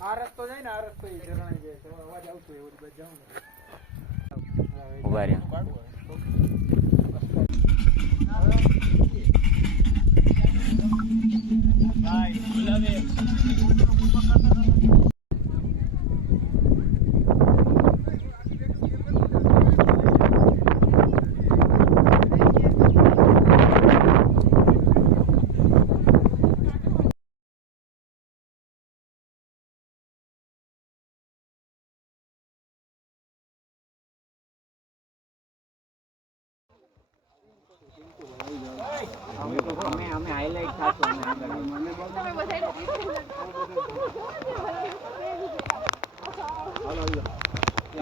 આ રસ્તો જાય ને, આ રસ્તો એ જરાય જાય તો અવાજ આવતો હોય એવું બધું જાઉં ઉભા રહ્યા. અમે હાઈલાઈટ થાશું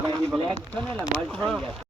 મને બ્લેક છે ને એટલે મલ્ટ થઈ જશે.